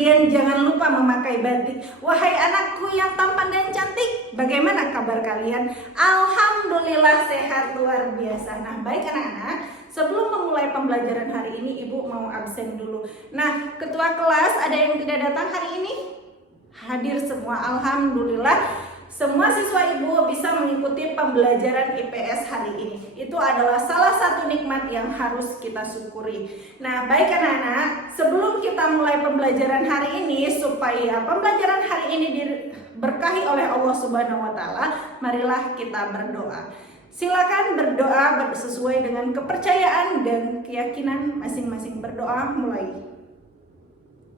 Kemudian jangan lupa memakai batik. Wahai anakku yang tampan dan cantik, bagaimana kabar kalian? Alhamdulillah sehat luar biasa. Nah, baik anak-anak, sebelum memulai pembelajaran hari ini, Ibu mau absen dulu. Nah, ketua kelas ada yang tidak datang hari ini? Hadir semua, alhamdulillah. Semua siswa Ibu bisa mengikuti pembelajaran IPS hari ini. Itu adalah salah satu nikmat yang harus kita syukuri. Nah, baik anak-anak, sebelum kita mulai pembelajaran hari ini, supaya pembelajaran hari ini diberkahi oleh Allah Subhanahu wa Ta'ala, marilah kita berdoa. Silakan berdoa sesuai dengan kepercayaan dan keyakinan masing-masing. Berdoa mulai.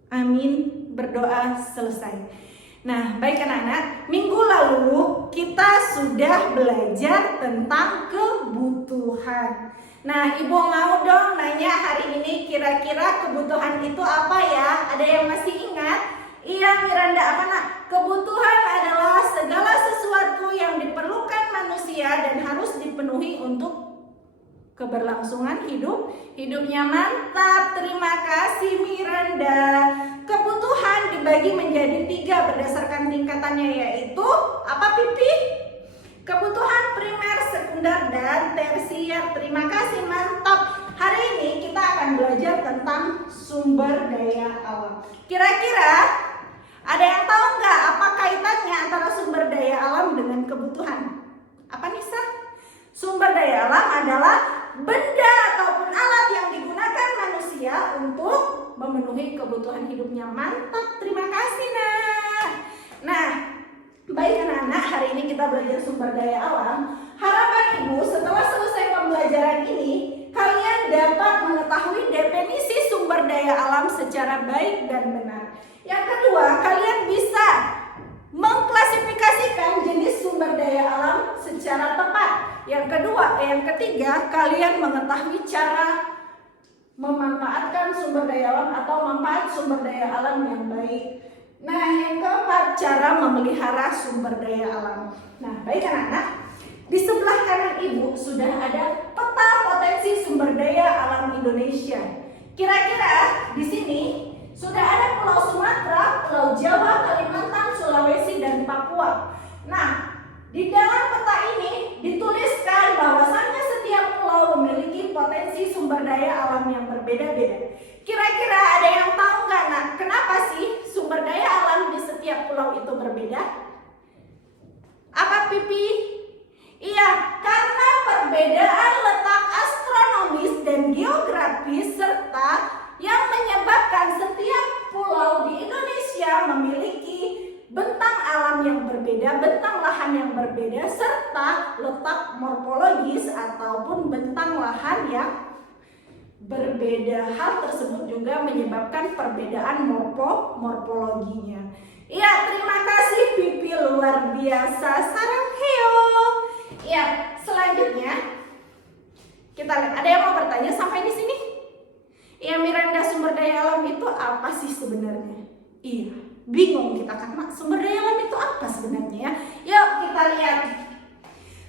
Amin. Berdoa selesai. Nah, baik anak-anak, minggu lalu kita sudah belajar tentang kebutuhan. Nah, Ibu mau dong nanya hari ini kira-kira kebutuhan itu apa ya? Ada yang masih ingat? Iya, Miranda, apa nak? Kebutuhan adalah segala sesuatu yang diperlukan manusia dan harus dipenuhi untuk keberlangsungan hidupnya. Mantap, terima kasih Miranda. Kebutuhan dibagi menjadi 3 berdasarkan tingkatannya, yaitu apa Pipi? Kebutuhan primer, sekunder, dan tersier. Terima kasih, mantap. Hari ini kita akan belajar tentang sumber daya alam. Kira-kira ada yang tahu nggak apa kaitannya antara sumber daya alam dengan kebutuhan? Apa Nisa? Sumber daya alam adalah benda ataupun alat yang digunakan manusia untuk memenuhi kebutuhan hidupnya. Mantap, terima kasih nak. Nah, baik anak-anak, hari ini kita belajar sumber daya alam. Harapan Ibu setelah selesai pembelajaran ini, kalian dapat mengetahui definisi sumber daya alam secara baik dan benar. Yang kedua, kalian bisa mengklasifikasikan jenis sumber daya alam secara tepat. Yang ketiga, kalian mengetahui cara memanfaatkan sumber daya alam atau manfaat sumber daya alam yang baik. Nah, yang keempat, cara memelihara sumber daya alam. Nah, baik anak-anak, di sebelah kanan Ibu sudah ada peta potensi sumber daya alam Indonesia. Kira-kira di sini sudah ada Pulau Sumatera, Pulau Jawa, Kalimantan, Sulawesi, dan Papua. Nah, di dalam peta ini dituliskan bahwasannya setiap pulau memiliki potensi sumber daya alam yang berbeda-beda. Kira-kira ada yang tahu nggak nak, kenapa sih sumber daya alam di setiap pulau itu berbeda? Apa Pipi? Iya, karena perbedaan letak astronomis dan geografis serta yang menyebabkan setiap pulau di Indonesia memiliki bentang alam yang berbeda, bentang lahan yang berbeda, serta letak morfologis ataupun bentang lahan yang berbeda. Hal tersebut juga menyebabkan perbedaan morfologinya. Iya, terima kasih Pipi, luar biasa. Sarang heo. Iya, selanjutnya kita lihat, ada yang mau bertanya sampai di sini? Iya, Miranda, sumber daya alam itu apa sih sebenarnya? Iya, bingung kita kan, Mak, sumber daya alam itu apa sebenarnya ya? Yuk kita lihat.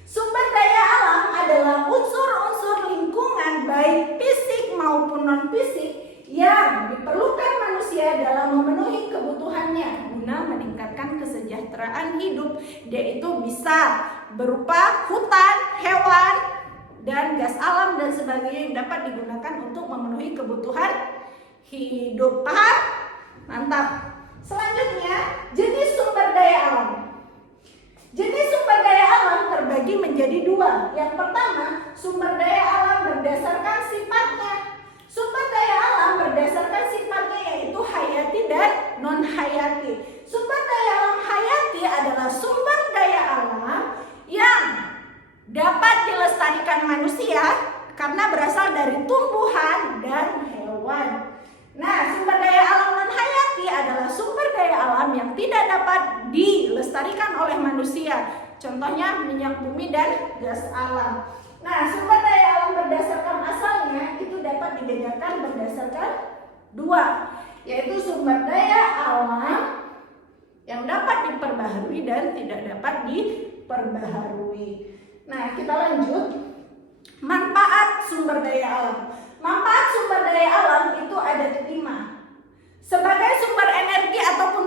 Sumber daya alam adalah unsur-unsur lingkungan baik fisik maupun non-fisik yang diperlukan manusia dalam memenuhi kebutuhannya guna meningkatkan kesejahteraan hidup. Dia itu bisa berupa hutan, hewan, dan gas alam dan sebagainya yang dapat digunakan untuk memenuhi kebutuhan hidup. Paham? Mantap. Selanjutnya, jenis sumber daya alam. Jenis sumber daya alam terbagi menjadi 2. Yang pertama, sumber daya alam berdasarkan sifatnya. Sumber daya alam berdasarkan sifatnya yaitu hayati dan non-hayati. Sumber daya alam hayati adalah sumber daya alam yang dapat dilestarikan manusia karena berasal dari tumbuhan dan hewan. Nah, sumber daya alam non-hayati adalah sumber daya alam yang tidak dapat dilestarikan oleh manusia. Contohnya minyak bumi dan gas alam. Nah, sumber daya alam berdasarkan asalnya itu dapat dibedakan berdasarkan 2, yaitu sumber daya alam yang dapat diperbaharui dan tidak dapat diperbaharui. Nah, kita lanjut. Manfaat sumber daya alam. Manfaat sumber daya alam itu ada 5. Sebagai sumber energi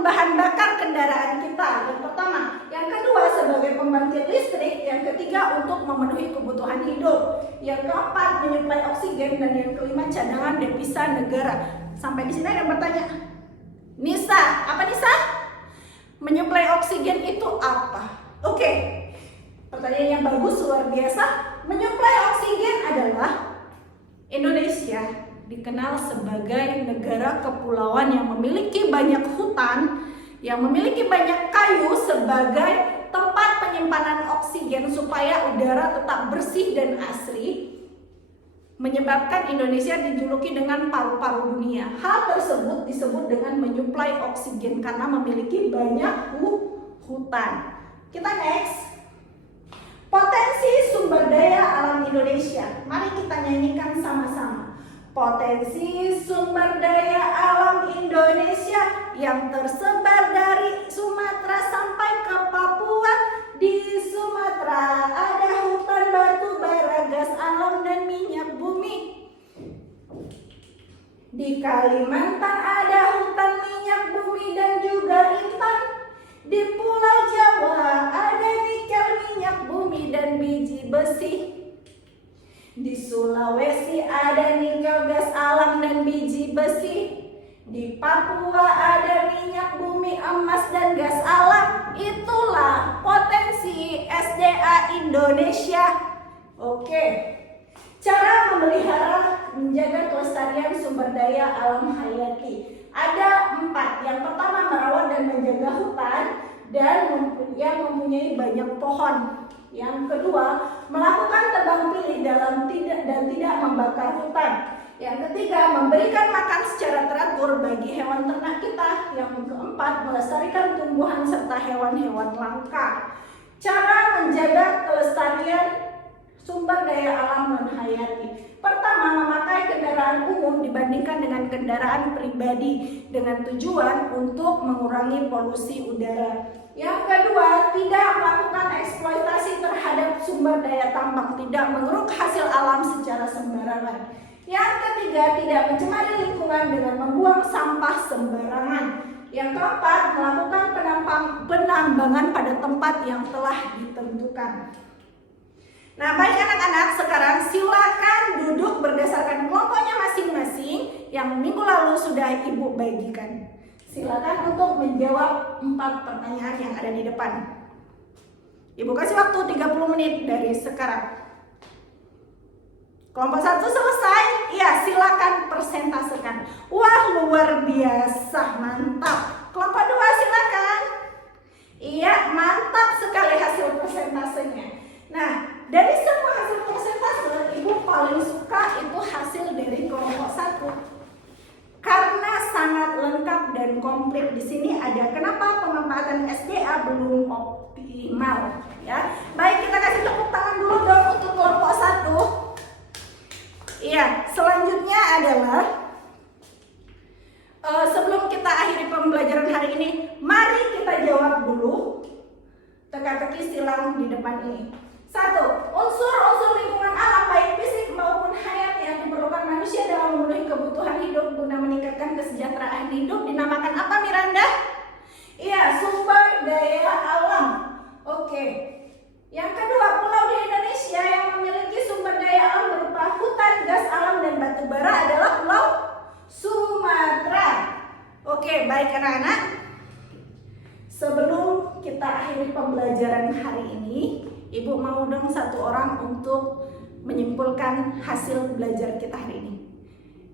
bahan bakar kendaraan kita, yang pertama. Yang kedua sebagai pembangkit listrik. Yang ketiga untuk memenuhi kebutuhan hidup. Yang keempat menyuplai oksigen. Dan yang kelima cadangan devisa negara. Sampai di sini ada yang bertanya, Nisa, apa Nisa? Menyuplai oksigen itu apa? Oke, pertanyaan yang bagus, luar biasa. Menyuplai oksigen adalah Indonesia dikenal sebagai negara kepulauan yang memiliki banyak hutan, yang memiliki banyak kayu sebagai tempat penyimpanan oksigen supaya udara tetap bersih dan asri, menyebabkan Indonesia dijuluki dengan paru-paru dunia. Hal tersebut disebut dengan menyuplai oksigen karena memiliki banyak hutan. Kita next. Potensi sumber daya alam Indonesia. Mari kita nyanyikan sama-sama. Potensi sumber daya alam Indonesia yang tersebar dari Sumatera sampai ke Papua. Di Sumatera ada hutan batu bara, gas alam dan minyak bumi. Di Kalimantan ada hutan minyak bumi dan juga intan. Di Pulau Jawa ada nikel, minyak bumi dan biji besi. Di Sulawesi ada nikel, gas alam dan biji besi. Di Papua ada minyak bumi, emas dan gas alam. Itulah potensi SDA Indonesia. Oke. Cara memelihara, menjaga kelestarian sumber daya alam hayati. Ada 4. Yang pertama merawat dan menjaga hutan dan yang mempunyai banyak pohon. Yang kedua, melakukan tebang pilih dan tidak membakar hutan. Yang ketiga, memberikan makan secara teratur bagi hewan ternak kita. Yang keempat, melestarikan tumbuhan serta hewan-hewan langka. Cara menjaga kelestarian sumber daya alam non hayati. Pertama, memakai kendaraan umum dibandingkan dengan kendaraan pribadi dengan tujuan untuk mengurangi polusi udara. Yang kedua, tidak melakukan eksploitasi terhadap sumber daya tambang, tidak mengeruk hasil alam secara sembarangan. Yang ketiga, tidak mencemari lingkungan dengan membuang sampah sembarangan. Yang keempat, melakukan penambangan pada tempat yang telah ditentukan. Nah, baik anak-anak, sekarang silakan duduk berdasarkan kelompoknya masing-masing yang minggu lalu sudah Ibu bagikan. Silakan untuk menjawab 4 pertanyaan yang ada di depan. Ibu kasih waktu 30 menit dari sekarang. Kelompok 1 selesai? Iya, silakan persentasekan. Wah, luar biasa, mantap. Kelompok 2 silakan. Iya, mantap sekali hasil persentasenya. Nah, dari semua hasil persentase, Ibu paling suka itu hasil dari kelompok 1. Karena sangat lengkap dan komplit. Di sini ada kenapa pemanfaatan SDA belum optimal, ya. Baik, kita kasih tepuk tangan dulu dong untuk kelompok 1. Iya, selanjutnya adalah sebelum kita akhiri pembelajaran hari ini, mari kita jawab dulu teka-teki silang di depan ini. 1. Unsur-unsur lingkungan alam baik fisik maupun hayat yang diperlukan manusia dalam memenuhi kebutuhan hidup guna meningkatkan kesejahteraan hidup dinamakan apa, Miranda? Iya, sumber daya alam. Oke. Yang kedua, pulau di Indonesia yang memiliki sumber daya alam berupa hutan, gas alam dan batu bara adalah Pulau Sumatera. Oke, baik anak-anak. Sebelum kita akhiri pembelajaran hari ini, Ibu mau dong 1 orang untuk menyimpulkan hasil belajar kita hari ini.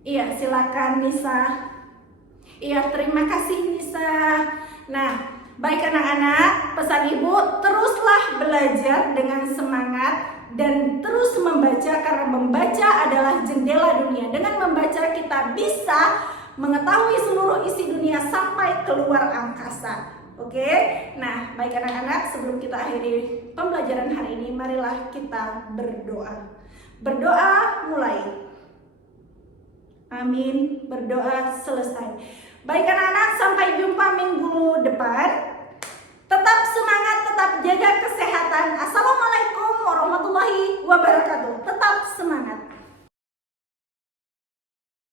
Iya, silakan Nisa. Iya, terima kasih Nisa. Nah, baik anak-anak, pesan Ibu, teruslah belajar dengan semangat dan terus membaca karena membaca adalah jendela dunia. Dengan membaca kita bisa mengetahui seluruh isi dunia sampai keluar angkasa. Oke, nah baik anak-anak, sebelum kita akhiri pembelajaran hari ini, marilah kita berdoa. Berdoa mulai. Amin, berdoa selesai. Baik anak-anak, sampai jumpa minggu depan. Tetap semangat, tetap jaga kesehatan. Assalamualaikum warahmatullahi wabarakatuh. Tetap semangat.